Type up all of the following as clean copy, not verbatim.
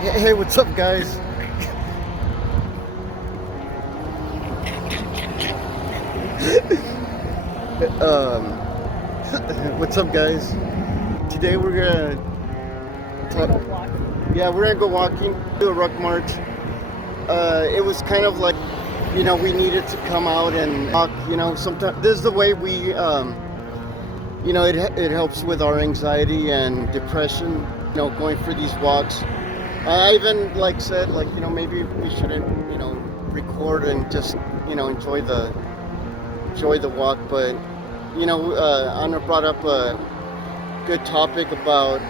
Hey, what's up, guys? um, what's up, guys? Today we're gonna talk. Yeah, we're gonna go walking, do a ruck march. It was kind of like, we needed to come out and talk. Sometimes this is the way we, it helps with our anxiety and depression. Going for these walks. I even said maybe we shouldn't record and just enjoy the walk, but Anna brought up a good topic about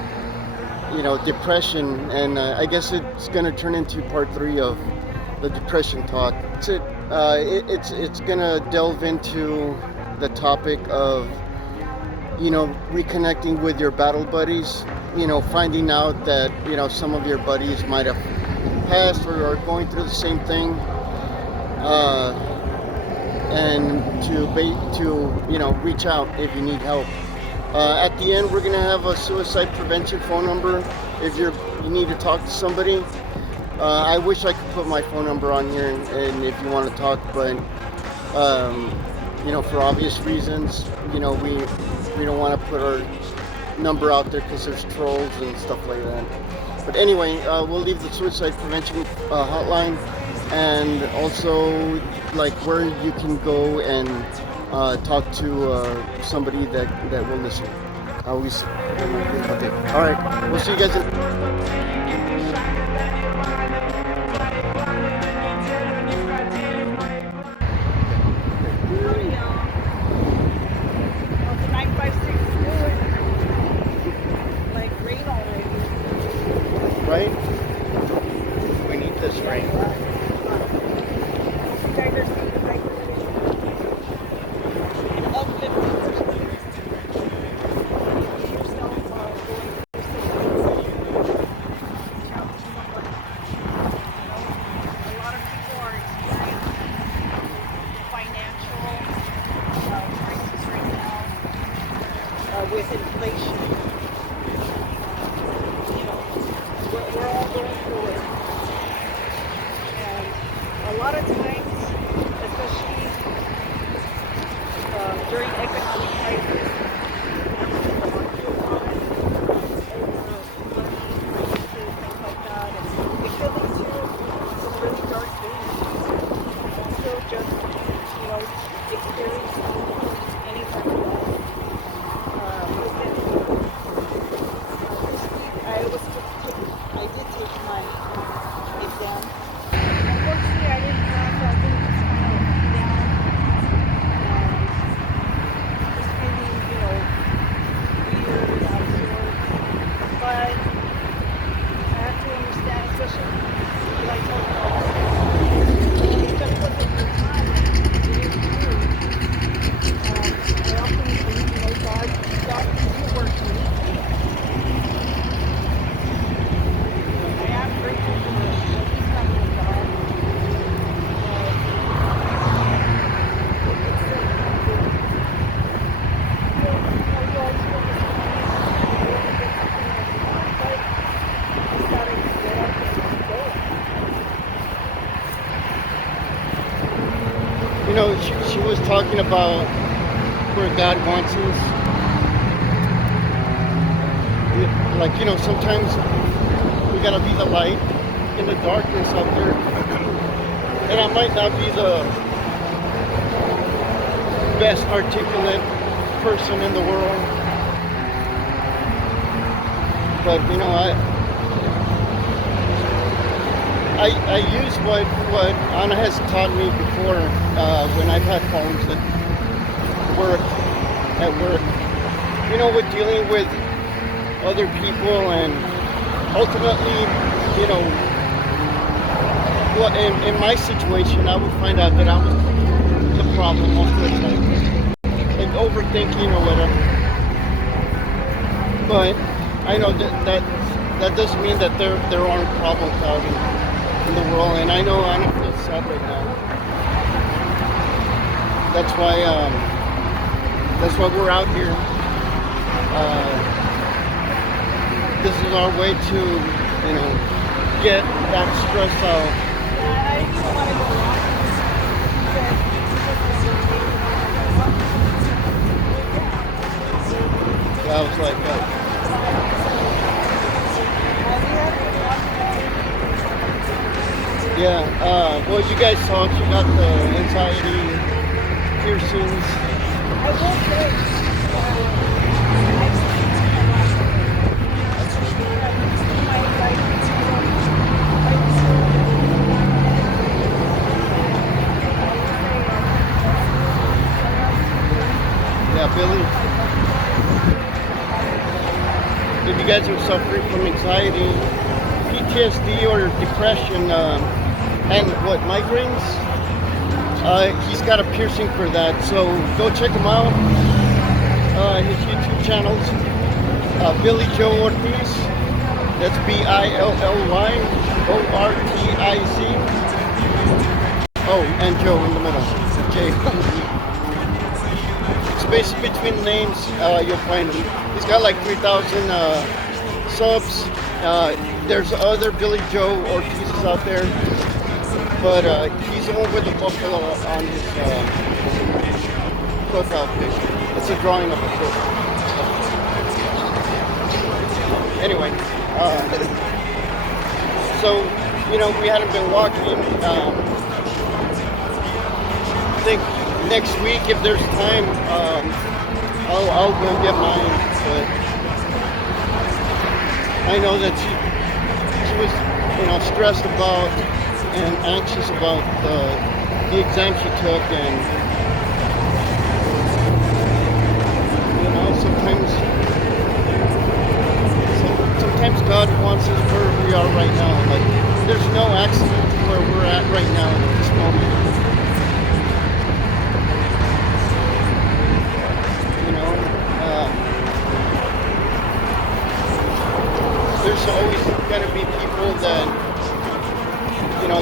depression, and I guess it's going to turn into part 3 of the depression talk. It's going to delve into the topic of reconnecting with your battle buddies, finding out that some of your buddies might have passed or are going through the same thing, and to reach out if you need help. At the end, we're gonna have a suicide prevention phone number if you need to talk to somebody. I wish I could put my phone number on here, and if you want to talk, but for obvious reasons, we don't want to put our number out there because there's trolls and stuff like that. But anyway, we'll leave the suicide prevention hotline, and also where you can go and talk to somebody that will listen. Always. Okay. All right. We'll see you guys in. Right? We need this rain. With inflation, we're all going through it, and a lot of times, especially during economic crisis, things like that, and it can lead to some really dark things. Also, just experiencing any type of loss. I did take my exam. Unfortunately, I didn't pass, so I think it's kind of down and just feeling, weird, out of sorts. But I have to understand, especially like I told you, it just wasn't your time. It is true. I often believe, God can work for me. She was talking about where God wants us. Sometimes we gotta be the light in the darkness out there. And I might not be the best articulate person in the world, but I use what Anna has taught me before when I've had problems at work, with dealing with other people, and ultimately, in my situation, I would find out that I was the problem most of the time, like overthinking or whatever. But I know that doesn't mean that there aren't problems out in the world, and I know Anna feels sad right now. That's why we're out here. This is our way to get that stress out. Yeah, I didn't even want to go along. He said, Yeah, I was like, yeah. Well, you guys saw she got the anxiety piercings. I will say, Yeah, Billy. If you guys are suffering from anxiety, PTSD, or depression, and what, migraines, he's got a piercing for that. So go check him out. His YouTube channels, Billy Joe Ortiz. That's BILLYORTIZ. Oh, and Joe in the middle. J. Space between the names, you'll find him. He's got like 3,000 subs. There's other Billy Joe Ortiz's out there, but he's the one with the buffalo on his profile picture. It's a drawing of a buffalo. Anyway, so we hadn't been walking. I think next week, if there's time, I'll go get mine. But I know that she was, stressed about and anxious about the exam she took, and sometimes God wants us where we are right now. Like, there's no accident where we're at right now at this moment. There's always going to be people that,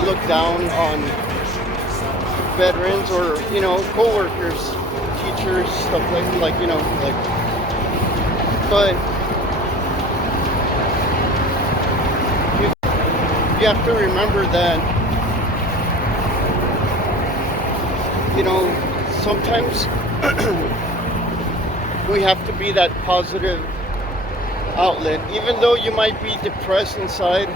look down on veterans or, co-workers, teachers, stuff like, but you have to remember that, sometimes we have to be that positive outlet, even though you might be depressed inside,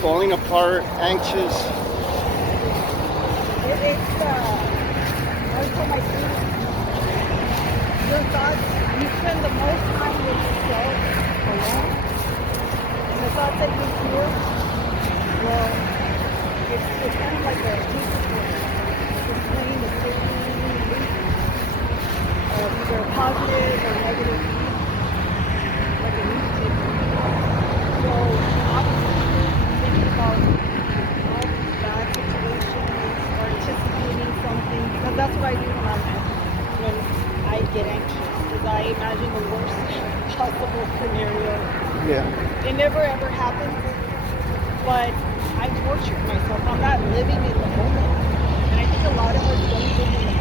falling apart, anxious. I tell my students, your thoughts, you spend the most time with yourself alone, and the thoughts that you feel, well, it's kind of like a it's playing the either positive or negative, like a newspaper. So obviously thinking about all these bad situations or anticipating something, because that's what I do when I get anxious, is I imagine the worst possible scenario. Yeah. It never ever happens, but I torture myself. I'm not living in the moment. And I think a lot of us don't live in the moment.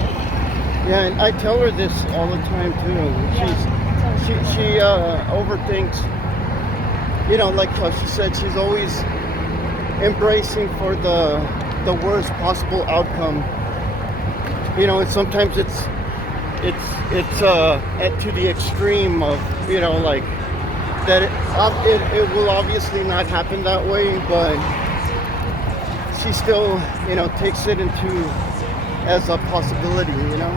Yeah, and I tell her this all the time too. She overthinks. Like how she said, she's always embracing for the worst possible outcome. And sometimes it's to the extreme of like that. It will obviously not happen that way, but she still takes it into as a possibility. Yeah,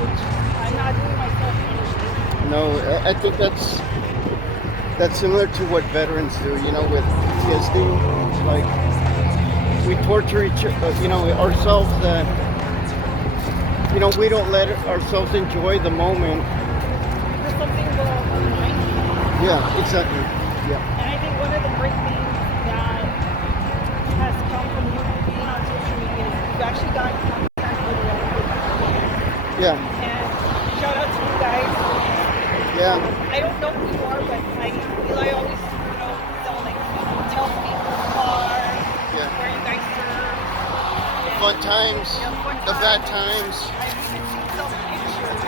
which I'm not doing myself. No, I think that's similar to what veterans do, with PTSD. Like, we torture ourselves that, we don't let ourselves enjoy the moment. There's something will remind you. Yeah, exactly. Yeah. And I think one of the great things that has come from you being on social media is you've actually got contact with a lot of people. Yeah. And shout out to you guys. Yeah. I don't know who you are, but Eli always, tells me who you are, where you guys serve. The fun times, the bad times. Some pictures.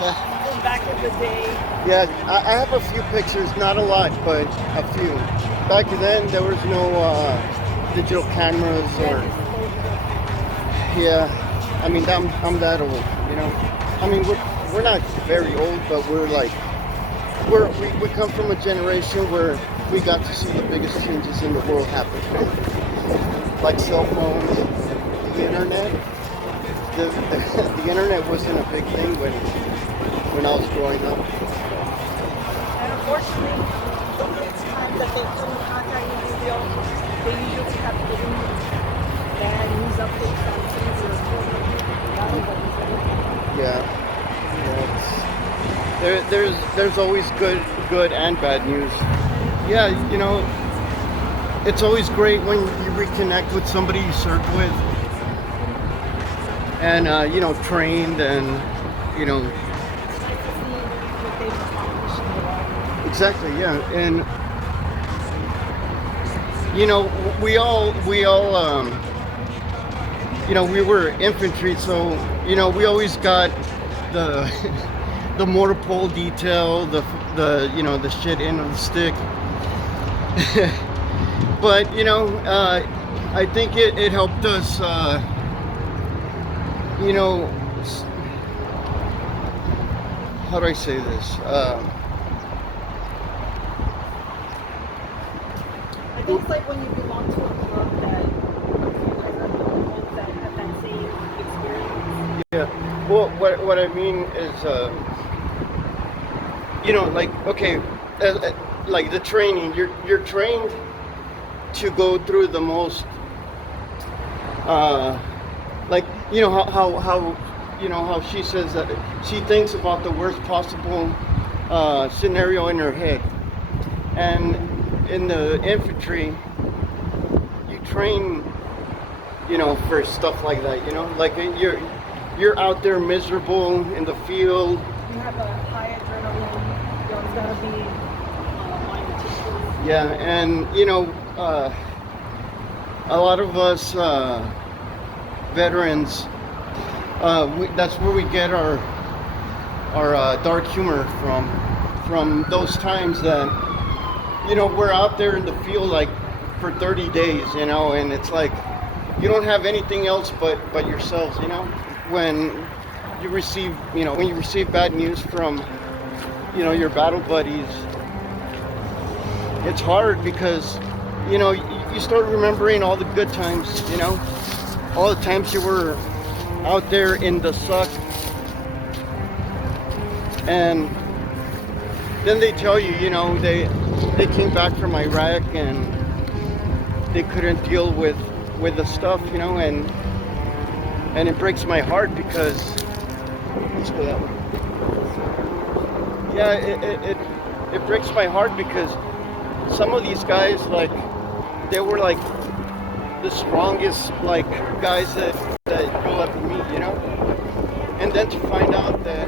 Going back and of the day. Yeah, I have a few pictures, not a lot, but a few. Back then, there was no digital cameras or. Yeah, I mean, I'm that old, you know. I mean, we're not very old, but we're like we come from a generation where we got to see the biggest changes in the world happen, like cell phones, the internet. The internet wasn't a big thing when I was growing up. And unfortunately, the time that they come in contact with you, they usually have to do bad news updates on things that are Yeah, there's always good and bad news. Yeah, you know, it's always great when you reconnect with somebody you served with, and you know, trained, and you know, exactly, yeah, and you know, we all you know, we were infantry, so you know, we always got the the mortar pole detail, the you know, the shit end of the stick. But you know, I think it helped us, you know, how do I say this? I think it's like when you belong to a club that you guys are the only ones that have that same experience. Yeah. Well, what I mean is, you know, like okay, like the training. You're trained to go through the most, like you know how you know how she says that she thinks about the worst possible scenario in her head, and in the infantry, you train, you know, for stuff like that. You know, like you're out there miserable in the field. You have a high adrenaline. You always gotta be mind meticulous. Yeah, and you know, a lot of us veterans, that's where we get our dark humor from those times that, you know, we're out there in the field like for 30 days, you know, and it's like you don't have anything else but yourselves, you know. When you receive, you know, when you receive bad news from, you know, your battle buddies, it's hard because, you know, you start remembering all the good times, you know, all the times you were out there in the suck, and then they tell you, you know, they came back from Iraq and they couldn't deal with the stuff, you know, and it breaks my heart because let's go that way. Yeah, it breaks my heart because some of these guys, like, they were like the strongest, like, guys that grew up with me, you know, and then to find out that,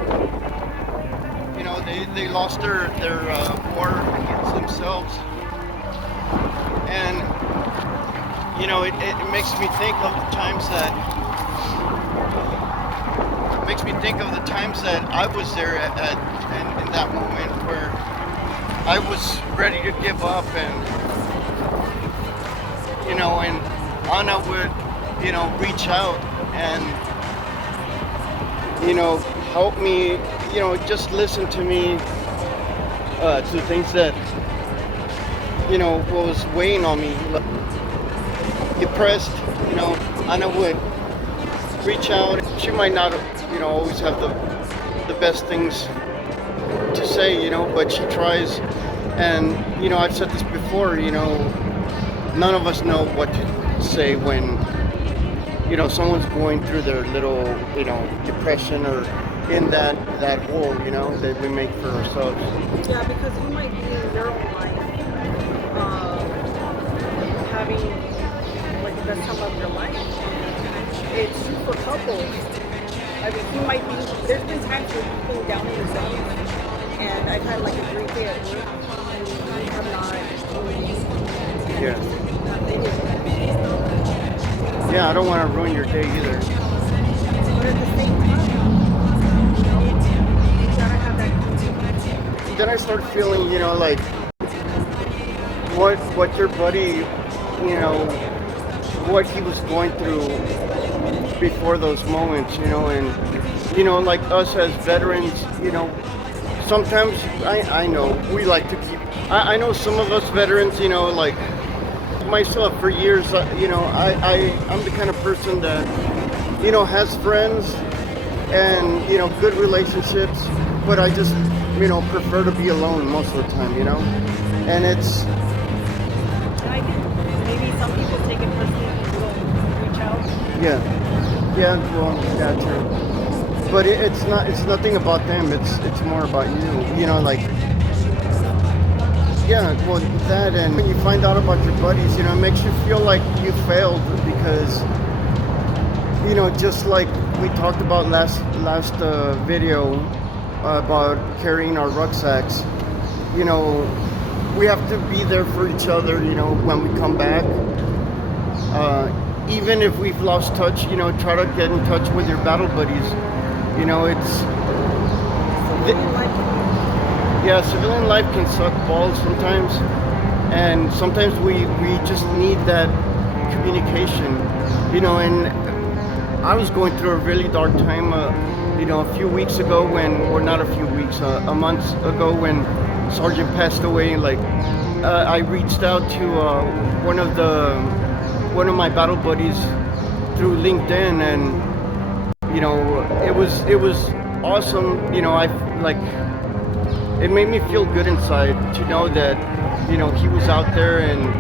you know, they lost their war against themselves, and you know, it makes me think of the times that I was there in that moment where I was ready to give up, and you know, and Anna would, you know, reach out and, you know, help me, you know, just listen to me, to things that, you know, was weighing on me, like, depressed, you know. Anna would reach out. She might not, you know, always have the best things to say, you know, but she tries. And, you know, I've said this before, you know, none of us know what to say when, you know, someone's going through their little, you know, depression or in that hole, you know, that we make for ourselves. Yeah, because you might be in your own life having like the best time of your life. It's true for couples. I mean, you might be, there's been times where you've been down in yourself, and I've had like a great day at work, and I have not. Yeah. Yeah, I don't want to ruin your day either. But at the same time, you know, you gotta have that then I started feeling, like what your buddy, what he was going through before those moments, and like us as veterans, sometimes I know we like to keep. I know some of us veterans, like myself for years, I'm the kind of person that has friends and good relationships, but I just prefer to be alone most of the time, and it's. And I think maybe some people take it personally when you don't reach out. Yeah, well, yeah, true. But it's not. It's nothing about them. It's more about you. Like. Yeah, well, that, and when you find out about your buddies, it makes you feel like you failed because, just like we talked about last video about carrying our rucksacks, we have to be there for each other, when we come back. Even if we've lost touch, try to get in touch with your battle buddies. It's. Yeah, civilian life can suck balls sometimes, and sometimes we just need that communication, and I was going through a really dark time, a few weeks ago or not a few weeks, a month ago when Sergeant passed away. Like, I reached out to one of my battle buddies through LinkedIn, and it was awesome. It made me feel good inside to know that, he was out there and,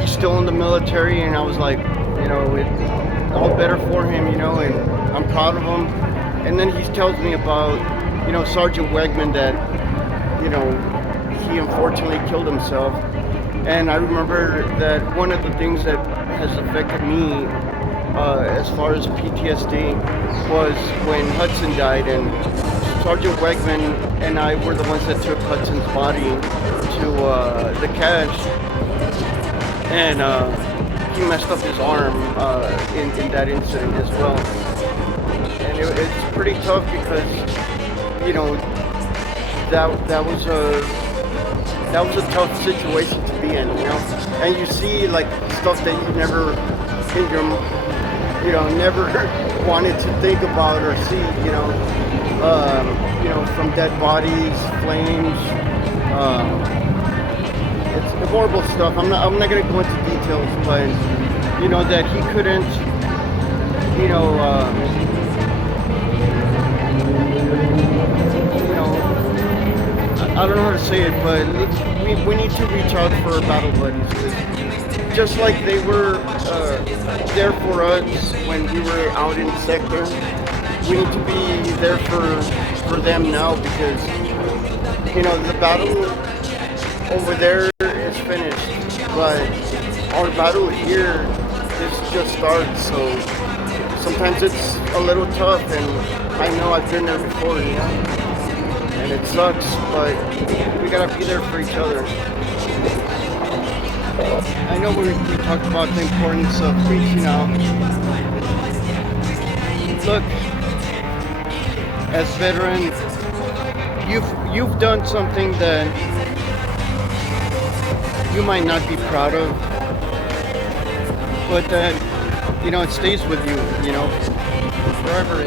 he's still in the military, and I was like, all better for him, and I'm proud of him. And then he tells me about, Sergeant Wegman that, he unfortunately killed himself. And I remember that one of the things that has affected me as far as PTSD was when Hudson died, and Sergeant Wegman and I were the ones that took Hudson's body to the cache, and he messed up his arm in that incident as well. And it's pretty tough because that was a tough situation to be in, and you see like stuff that you never in your never wanted to think about or see, from dead bodies, flames. It's horrible stuff. I'm not going to go into details, but that he couldn't, I don't know how to say it, but we need to reach out for our battle buddies. Just like they were there for us when we were out in the sector, we need to be there for them now, because the battle over there is finished, but our battle here is just started. So sometimes it's a little tough, and I know I've been there before, and it sucks, but we gotta be there for each other. I know we talked about the importance of reaching out. Look, as veterans, you've done something that you might not be proud of, but that it stays with you, forever.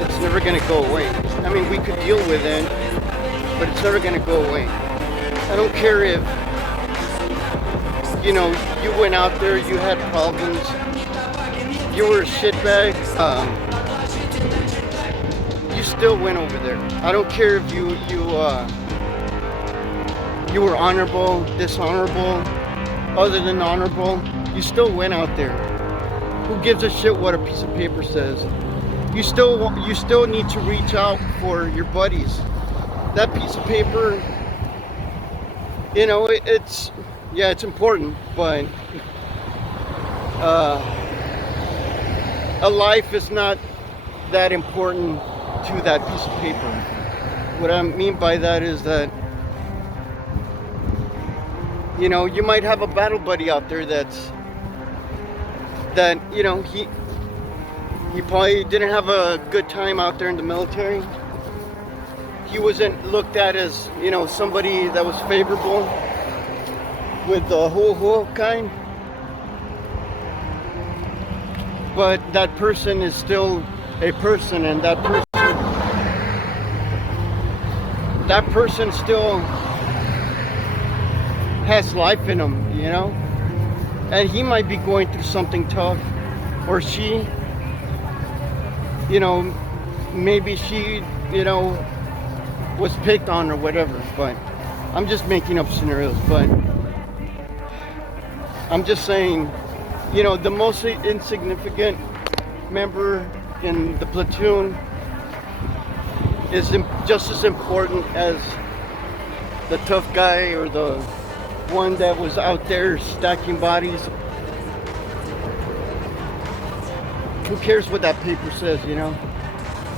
It's never gonna go away. I mean, we could deal with it, but it's never gonna go away. I don't care if you went out there, you had problems, you were a shitbag, you still went over there. I don't care if you were honorable, dishonorable, other than honorable, you still went out there. Who gives a shit what a piece of paper says? You still need to reach out for your buddies. That piece of paper, it's important, but a life is not that important to that piece of paper. What I mean by that is that you might have a battle buddy out there that he probably didn't have a good time out there in the military, he wasn't looked at as, you know, somebody that was favorable with the whole kind. But that person is still a person, and that person still has life in him, you know? And he might be going through something tough, or she, you know, maybe she, you know, was picked on or whatever. But I'm just making up scenarios. But I'm just saying, you know, the most insignificant member in the platoon is just as important as the tough guy or the one that was out there stacking bodies. Who cares what that paper says, you know?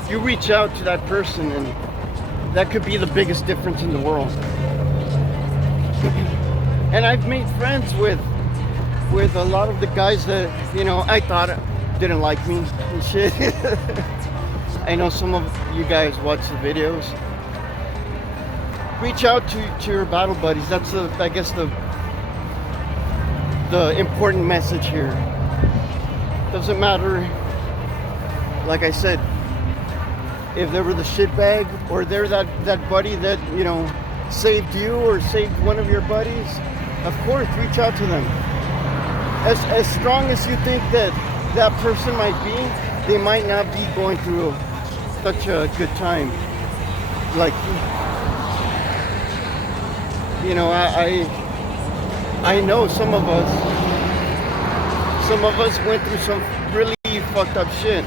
You reach out to that person, and that could be the biggest difference in the world. And I've made friends with a lot of the guys that, you know, I thought didn't like me and shit. I know some of you guys watch the videos. Reach out to your battle buddies. That's I guess the important message here. Doesn't matter, like I said, if they were the shitbag or they're that buddy that, you know, saved you or saved one of your buddies. Of course, reach out to them. As strong as you think that person might be, they might not be going through such a good time. Like, you know, I know some of us went through some really fucked up shit,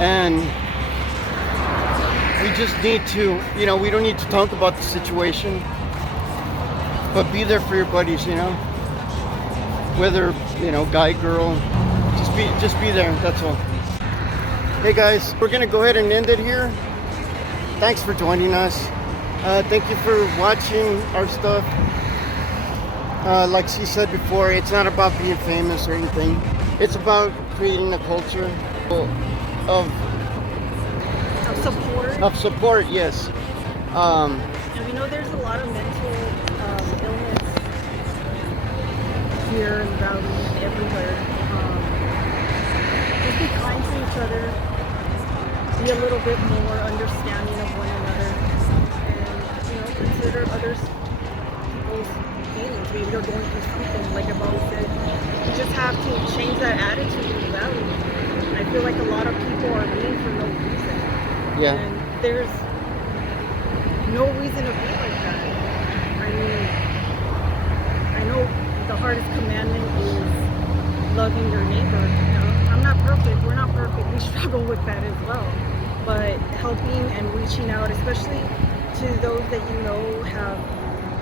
and we just need to, you know, we don't need to talk about the situation, but be there for your buddies, you know, whether, you know, guy, girl, just be there. That's all. Hey guys, we're gonna go ahead and end it here. Thanks for joining us. Thank you for watching our stuff. Like she said before, it's not about being famous or anything. It's about creating a culture of support. Of support, yes. And we know there's a lot of mental illness here in the valley and everywhere. Just be kind to each other. Be a little bit more understanding of one another. Consider others people's feelings. Maybe they're going through something, like I've always said. You just have to change that attitude in the valley. I feel like a lot of people are mean for no reason. Yeah. And there's no reason to be like that. I mean, I know the hardest commandment is loving your neighbor. You know, I'm not perfect. We're not perfect. We struggle with that as well. But helping and reaching out, especially to those that you know have,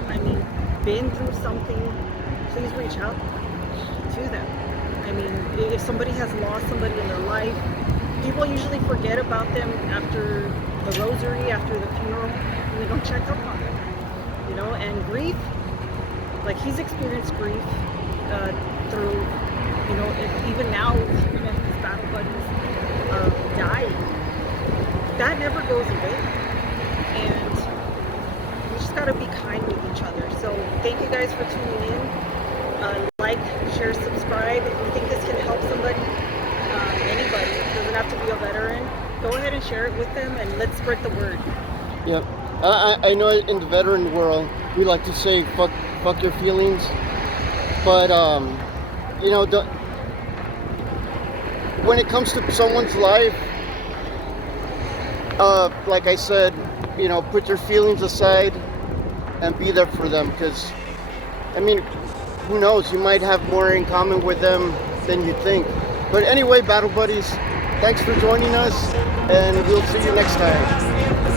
I mean, been through something, please reach out to them. I mean, if somebody has lost somebody in their life, people usually forget about them after the rosary, after the funeral, and they don't check up on them. You know, and grief, like he's experienced grief through, you know, even now, even if his battle buddies died, that never goes away. And we just gotta be kind with each other. So thank you guys for tuning in. Like, share, subscribe. If you think this can help somebody, anybody, it doesn't have to be a veteran, go ahead and share it with them, and let's spread the word. Yep. I know in the veteran world we like to say fuck your feelings, but you know, when it comes to someone's life, like I said, you know, put your feelings aside and be there for them, because I mean, who knows, you might have more in common with them than you think. But anyway, battle buddies, thanks for joining us, and we'll see you next time.